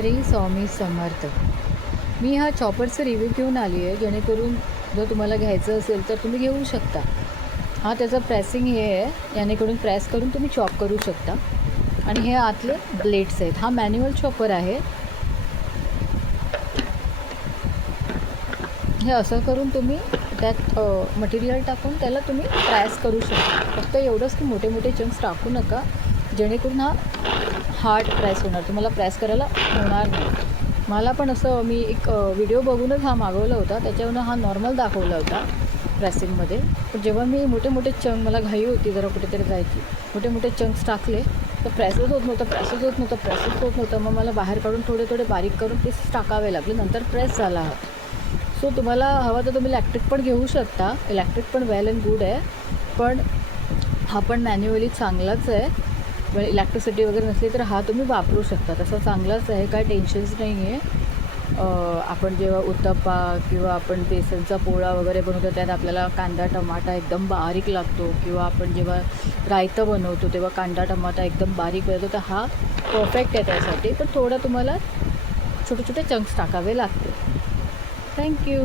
श्री स्वामी समर्थ. मी हा चॉपरचा रिव्ह्यू घेऊन आली आहे, जेणेकरून जर तुम्हाला घ्यायचं असेल तर तुम्ही घेऊ शकता. हा त्याचं प्रेसिंग हे आहे, यानेकडून प्रेस करून तुम्ही चॉप करू शकता. आणि हे आतले ब्लेड्स आहेत. हा मॅन्युअल चॉपर आहे. हे असं करून तुम्ही त्यात मटेरियल टाकून त्याला तुम्ही प्रेस करू शकता. फक्त एवढंच की मोठे मोठे चंक्स टाकू नका, जेणेकरून हा हार्ड प्रेस होणार, तुम्हाला प्रेस करायला होणार नाही. मला पण असं मी एक व्हिडिओ बघूनच हा मागवला होता, त्याच्यावरून हा नॉर्मल दाखवला होता प्रेसिंगमध्ये. पण जेव्हा मी मोठे मोठे चंक, मला घाई होती जरा कुठेतरी जायची, मोठे मोठे चंक्स टाकले तर प्रेसच होत नव्हतं. मग मला बाहेर काढून थोडे थोडे बारीक करून पीस टाकावे लागले, नंतर प्रेस झाला हा. सो तुम्हाला हवा तर तुम्ही इलेक्ट्रिक पण घेऊ शकता. इलेक्ट्रिक पण वेल अँड गुड आहे, पण हा पण मॅन्युअली चांगलाच आहे. इलेक्ट्रिसिटी वगैरे नसली तर हा तुम्ही वापरू शकता, तसं चांगलाच आहे, काय टेन्शन्स नाही आहे. आपण जेव्हा उत्तप्पा किंवा आपण बेसनचा पोळा वगैरे बनवतो, त्यात आपल्याला कांदा टमाटा एकदम बारीक लागतो, किंवा आपण जेव्हा रायतं बनवतो तेव्हा कांदा टमाटा एकदम बारीक लागतो, तर हा परफेक्ट आहे त्यासाठी. पण थोडं तुम्हाला छोटे छोटे चंक्स टाकावे लागते. थँक्यू.